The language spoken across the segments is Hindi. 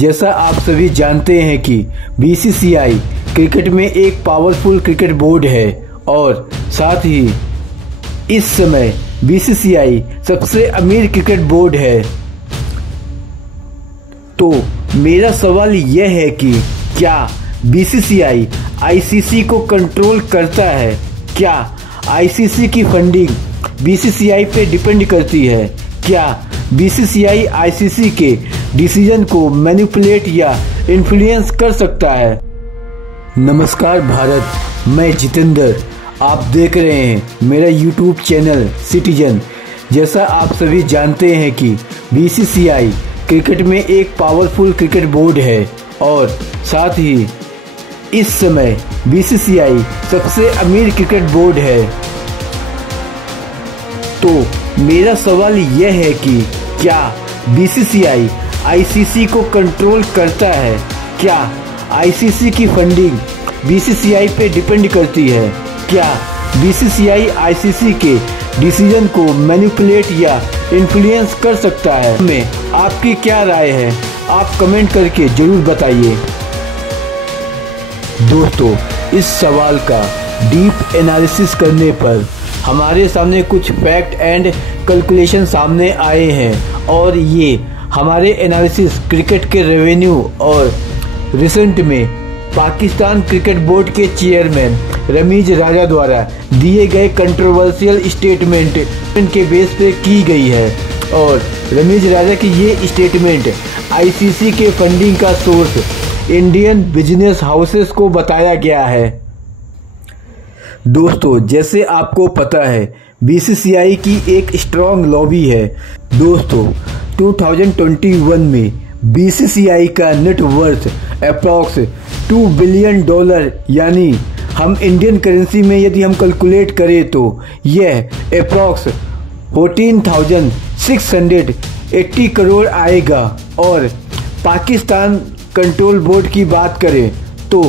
जैसा आप सभी जानते हैं कि बीसीसीआई क्रिकेट में एक पावरफुल क्रिकेट बोर्ड है और साथ ही इस समय बीसीसीआई सबसे अमीर क्रिकेट बोर्ड है। तो मेरा सवाल यह है कि क्या बीसीसीआई आईसीसी को कंट्रोल करता है? क्या आईसीसी की फंडिंग बीसीसीआई पे डिपेंड करती है? क्या बीसीसीआई आईसीसी के डिसीजन को मैनिपुलेट या इन्फ्लुएंस कर सकता है? नमस्कार भारत, मैं जितेंद्र, आप देख रहे हैं मेरा यूट्यूब चैनल सिटीजन। जैसा आप सभी जानते हैं कि बीसीसीआई क्रिकेट में एक पावरफुल क्रिकेट बोर्ड है और साथ ही इस समय बीसीसीआई सबसे अमीर क्रिकेट बोर्ड है। तो मेरा सवाल यह है कि क्या बीसीसीआई आईसीसी को कंट्रोल करता है? क्या आईसीसी की फंडिंग बीसीसीआई पे डिपेंड करती है? क्या बीसीसीआई आईसीसी के डिसीजन को मैनिपुलेट या इन्फ्लुएंस कर सकता है? में आपकी क्या राय है? आप कमेंट करके जरूर बताइए। दोस्तों, इस सवाल का डीप एनालिसिस करने पर हमारे सामने कुछ फैक्ट एंड कैलकुलेशन सामने आए हैं और ये हमारे एनालिसिस क्रिकेट के रेवेन्यू और रिसेंट में पाकिस्तान क्रिकेट बोर्ड के चेयरमैन रमीज राजा द्वारा दिए गए कंट्रोवर्शियल स्टेटमेंट के बेस पे की गई है। और रमीज राजा की ये स्टेटमेंट आईसीसी के फंडिंग का सोर्स इंडियन बिजनेस हाउसेस को बताया गया है। दोस्तों, जैसे आपको पता है बीसीसीआई की एक स्ट्रॉन्ग लॉबी है। दोस्तों, 2021 में बीसीसीआई का नेट वर्थ अप्रॉक्स $2 बिलियन यानी हम इंडियन करेंसी में यदि हम कैलकुलेट करें तो यह अप्रॉक्स 14,680 करोड़ आएगा। और पाकिस्तान कंट्रोल बोर्ड की बात करें तो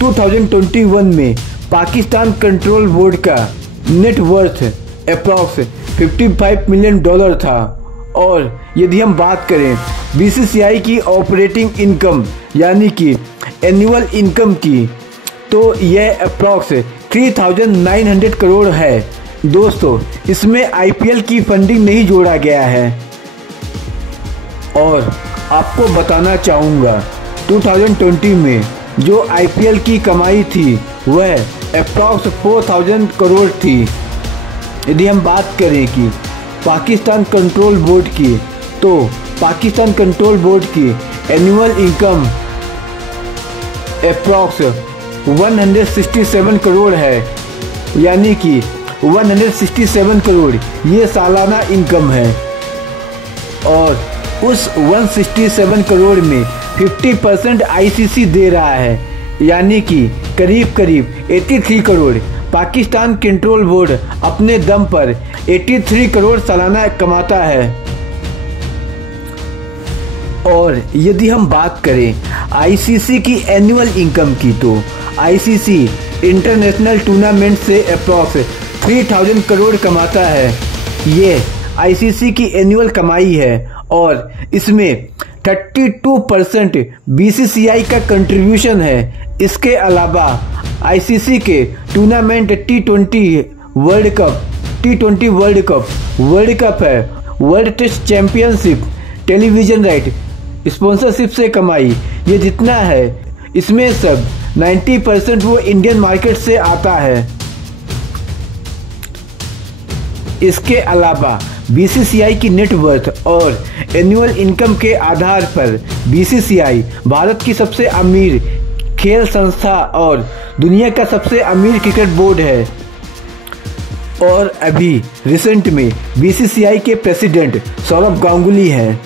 2021 में पाकिस्तान कंट्रोल बोर्ड का नेट वर्थ अप्रॉक्स $55 मिलियन था। और यदि हम बात करें बीसीसीआई की ऑपरेटिंग इनकम यानी कि एनुअल इनकम की तो यह अप्रॉक्स 3,900 करोड़ है। दोस्तों, इसमें आईपीएल की फंडिंग नहीं जोड़ा गया है। और आपको बताना चाहूँगा 2020 में जो आईपीएल की कमाई थी वह अप्रॉक्स 4,000 करोड़ थी। यदि हम बात करें कि पाकिस्तान कंट्रोल बोर्ड की तो पाकिस्तान कंट्रोल बोर्ड की एनुअल इनकम अप्रॉक्स 167 करोड़ है, यानी कि 167 करोड़ ये सालाना इनकम है। और उस 167 करोड़ में 50% आईसीसी दे रहा है, यानी कि करीब करीब 83 करोड़ पाकिस्तान कंट्रोल बोर्ड अपने दम पर 83 करोड़ सालाना कमाता है। और यदि हम बात करें आईसीसी की एनुअल इनकम की तो आईसीसी इंटरनेशनल टूर्नामेंट से अप्रॉक्स 3,000 करोड़ कमाता है। ये आईसीसी की एनुअल कमाई है और इसमें 32% बीसीसीआई का कंट्रीब्यूशन है। इसके अलावा आईसीसी के टूर्नामेंट T20 वर्ल्ड कप है, world test championship, television right, sponsorship से कमाई, ये जितना है इसमें सब 90% वो इंडियन मार्केट से आता है। इसके अलावा बीसीसीआई की नेटवर्थ और एनुअल इनकम के आधार पर बीसीसीआई भारत की सबसे अमीर खेल संस्था और दुनिया का सबसे अमीर क्रिकेट बोर्ड है। और अभी रिसेंट में बीसीसीआई के प्रेसिडेंट सौरभ गांगुली हैं।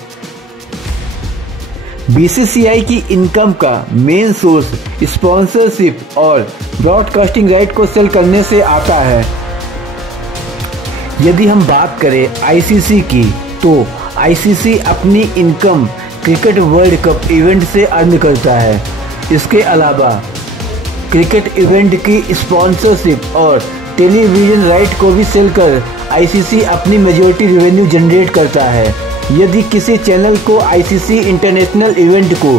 बीसीसीआई की इनकम का मेन सोर्स स्पॉन्सरशिप और ब्रॉडकास्टिंग राइट को सेल करने से आता है। यदि हम बात करें आईसीसी की तो आईसीसी अपनी income cricket world cup event से अर्न करता है। इसके अलावा क्रिकेट इवेंट की स्पॉन्सरशिप और टेलीविजन राइट को भी सेल कर आईसीसी अपनी मेजॉरिटी रेवेन्यू जनरेट करता है। यदि किसी चैनल को आईसीसी इंटरनेशनल इवेंट को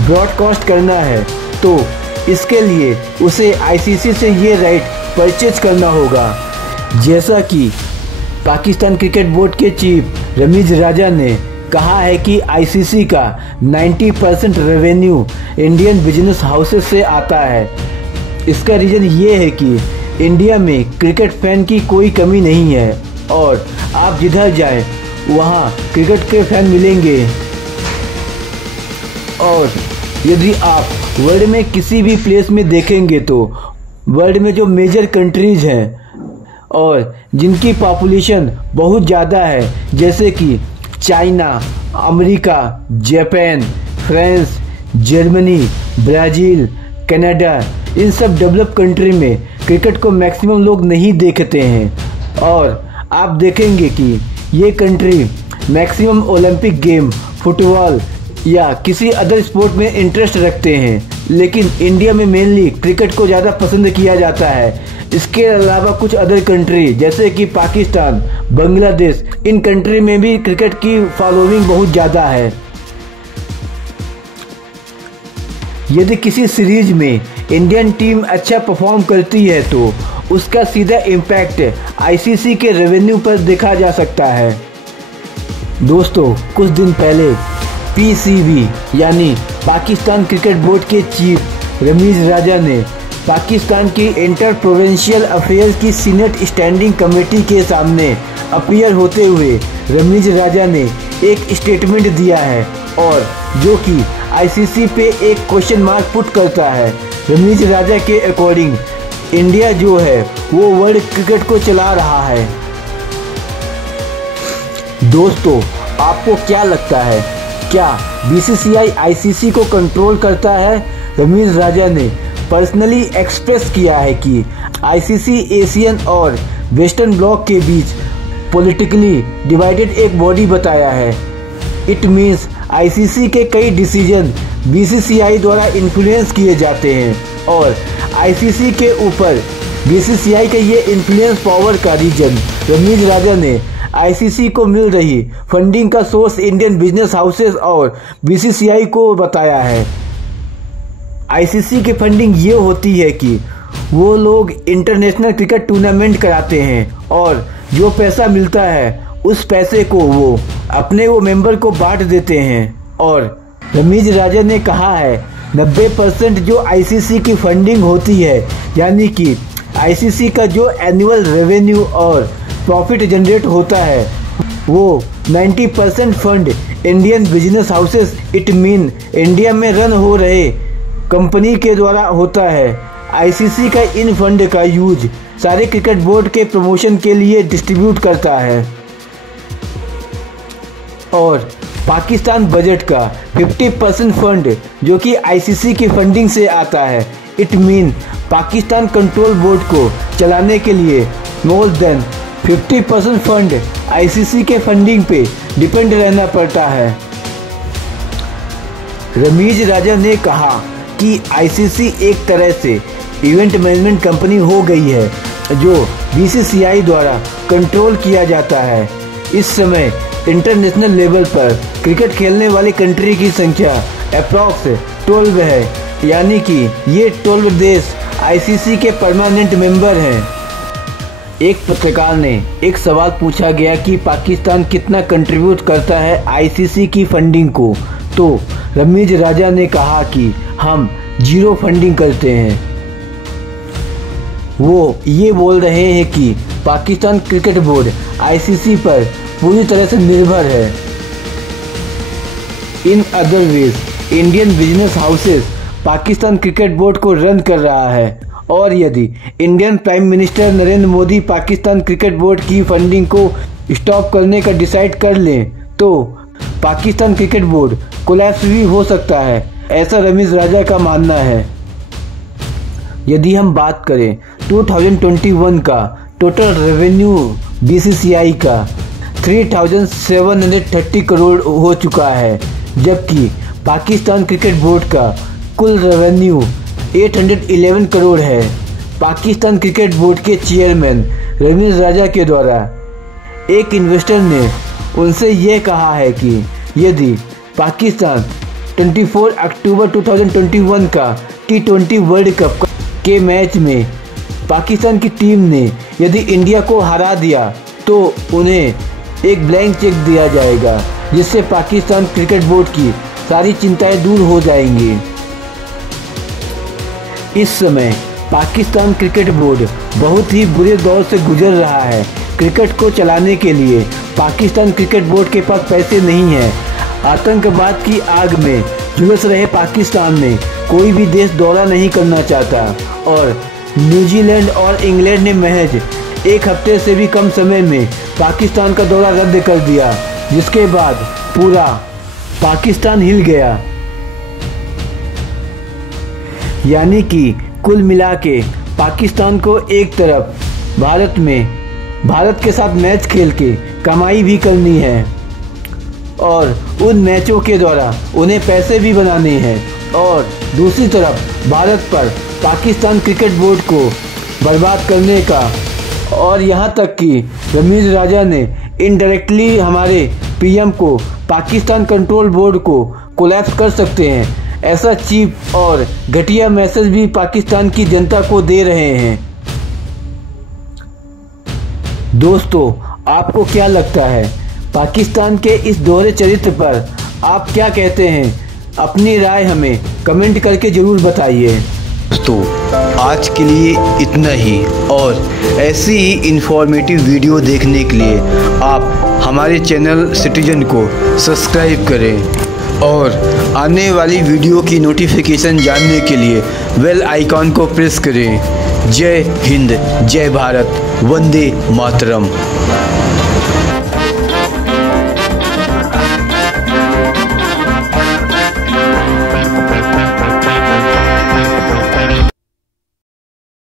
ब्रॉडकास्ट करना है तो इसके लिए उसे आईसीसी से ये राइट परचेज करना होगा। जैसा कि पाकिस्तान क्रिकेट बोर्ड के चीफ रमीज राजा ने कहा है कि आईसीसी का 90% रेवेन्यू इंडियन बिजनेस हाउसेस से आता है। इसका रीज़न ये है कि इंडिया में क्रिकेट फैन की कोई कमी नहीं है और आप जिधर जाएं वहाँ क्रिकेट के फैन मिलेंगे। और यदि आप वर्ल्ड में किसी भी प्लेस में देखेंगे तो वर्ल्ड में जो मेजर कंट्रीज हैं और जिनकी पॉपुलेशन बहुत ज़्यादा है, जैसे कि China, America, Japan, France, Germany, Brazil, Canada, इन सब डेवलप कंट्री में क्रिकेट को मैक्सिमम लोग नहीं देखते हैं। और आप देखेंगे कि ये country maximum Olympic game, football या किसी अदर स्पोर्ट में इंटरेस्ट रखते हैं, लेकिन इंडिया में मेनली क्रिकेट को ज़्यादा पसंद किया जाता है। इसके अलावा कुछ अदर कंट्री जैसे कि पाकिस्तान, बांग्लादेश, इन कंट्री में भी क्रिकेट की फॉलोइंग बहुत ज़्यादा है। यदि किसी सीरीज में इंडियन टीम अच्छा परफॉर्म करती है तो उसका सीधा इम्पैक्ट आईसीसी के रेवेन्यू पर देखा जा सकता है। दोस्तों, कुछ दिन पहले पीसीबी यानी पाकिस्तान क्रिकेट बोर्ड के चीफ रमीज राजा ने पाकिस्तान की इंटर प्रोविंशियल अफेयर्स की सीनेट स्टैंडिंग कमेटी के सामने अपीयर होते हुए रमीज राजा ने एक स्टेटमेंट दिया है और जो कि आईसीसी पे एक क्वेश्चन मार्क पुट करता है। रमीज राजा के अकॉर्डिंग इंडिया जो है वो वर्ल्ड क्रिकेट को चला रहा है। दोस्तों, आपको क्या लगता है, क्या बीसीसीआई आईसीसी को कंट्रोल करता है? रमीज राजा ने पर्सनली एक्सप्रेस किया है कि आईसीसी एशियन और वेस्टर्न ब्लॉक के बीच पॉलिटिकली डिवाइडेड एक बॉडी बताया है। इट मीन्स आईसीसी के कई डिसीजन बीसीसीआई द्वारा इन्फ्लुएंस किए जाते हैं और आईसीसी के ऊपर बीसीसीआई के ये इन्फ्लुएंस पावर का रीजन रमीज राजा ने आईसीसी को मिल रही फंडिंग का सोर्स इंडियन बिजनेस हाउसेस और बीसीसीआई को बताया है। आईसीसी की फंडिंग ये होती है कि वो लोग इंटरनेशनल क्रिकेट टूर्नामेंट कराते हैं और जो पैसा मिलता है उस पैसे को वो अपने वो मेंबर को बांट देते हैं। और रमीज राजा ने कहा है 90% जो आईसीसी की फंडिंग होती है, यानी कि आईसीसी का जो एनुअल रेवेन्यू और प्रॉफिट जनरेट होता है वो 90% fund Indian business houses it mean India में रन हो रहे कंपनी के द्वारा होता है। आईसीसी का इन फंड का यूज सारे क्रिकेट बोर्ड के प्रमोशन के लिए डिस्ट्रीब्यूट करता है और पाकिस्तान बजट का 50% फंड जो कि आईसीसी की फंडिंग से आता है। It mean Pakistan control board को चलाने के लिए मोर देन 50% फंड आईसीसी के फंडिंग पे डिपेंड रहना पड़ता है। रमीज राजा ने कहा कि आईसीसी एक तरह से इवेंट मैनेजमेंट कंपनी हो गई है जो बीसीसीआई द्वारा कंट्रोल किया जाता है। इस समय इंटरनेशनल लेवल पर क्रिकेट खेलने वाली कंट्री की संख्या अप्रॉक्स 12 है, यानी कि ये 12 देश आईसीसी के परमानेंट मेंबर हैं। एक पत्रकार ने एक सवाल पूछा गया कि पाकिस्तान कितना कंट्रीब्यूट करता है आईसीसी की फंडिंग को, तो रमीज राजा ने कहा कि हम 0 फंडिंग करते हैं। वो ये बोल रहे हैं कि पाकिस्तान क्रिकेट बोर्ड आईसीसी पर पूरी तरह से निर्भर है। In other ways Indian business houses Pakistan cricket board को रन कर रहा है और यदि Indian prime minister Narendra Modi Pakistan cricket board की फंडिंग को स्टॉप करने का डिसाइड कर लें तो पाकिस्तान क्रिकेट बोर्ड कोलैप्स भी हो सकता है, ऐसा रमीज राजा का मानना है। यदि हम बात करें 2021 का टोटल रेवेन्यू बीसीसीआई का 3,730 करोड़ हो चुका है, जबकि पाकिस्तान क्रिकेट बोर्ड का कुल रेवेन्यू 811 करोड़ है। पाकिस्तान क्रिकेट बोर्ड के चेयरमैन रमीज राजा के द्वारा एक इन्वेस्टर ने उनसे ये कहा है कि यदि पाकिस्तान 24 अक्टूबर 2021 का T20 वर्ल्ड कप के मैच में पाकिस्तान की टीम ने यदि इंडिया को हरा दिया तो उन्हें एक ब्लैंक चेक दिया जाएगा, जिससे पाकिस्तान क्रिकेट बोर्ड की सारी चिंताएं दूर हो जाएंगी। इस समय पाकिस्तान क्रिकेट बोर्ड बहुत ही बुरे दौर से गुजर रहा है। क्रिकेट को चलाने के लिए पाकिस्तान क्रिकेट बोर्ड के पास पैसे नहीं है। आतंकवाद की आग में झुलस रहे पाकिस्तान में कोई भी देश दौरा नहीं करना चाहता और न्यूजीलैंड और इंग्लैंड ने महज एक हफ्ते से भी कम समय में पाकिस्तान का दौरा रद्द कर दिया, जिसके बाद पूरा पाकिस्तान हिल गया। यानी कि कुल मिला के पाकिस्तान को एक तरफ भारत के साथ मैच खेल के कमाई भी करनी है और उन मैचों के द्वारा उन्हें पैसे भी बनाने हैं, और दूसरी तरफ भारत पर पाकिस्तान क्रिकेट बोर्ड को बर्बाद करने का। और यहाँ तक कि रमीज राजा ने इनडायरेक्टली हमारे पीएम को पाकिस्तान कंट्रोल बोर्ड को कोलैप्स कर सकते हैं, ऐसा चीप और घटिया मैसेज भी पाकिस्तान की जनता को दे रहे हैं। दोस्तों, आपको क्या लगता है पाकिस्तान के इस दोहरे चरित्र पर? आप क्या कहते हैं? अपनी राय हमें कमेंट करके जरूर बताइए। दोस्तों, आज के लिए इतना ही, और ऐसी ही इंफॉर्मेटिव वीडियो देखने के लिए आप हमारे चैनल सिटीजन को सब्सक्राइब करें और आने वाली वीडियो की नोटिफिकेशन जानने के लिए बेल आइकॉन को प्रेस करें। जय हिंद, जय भारत, वंदे मातरम।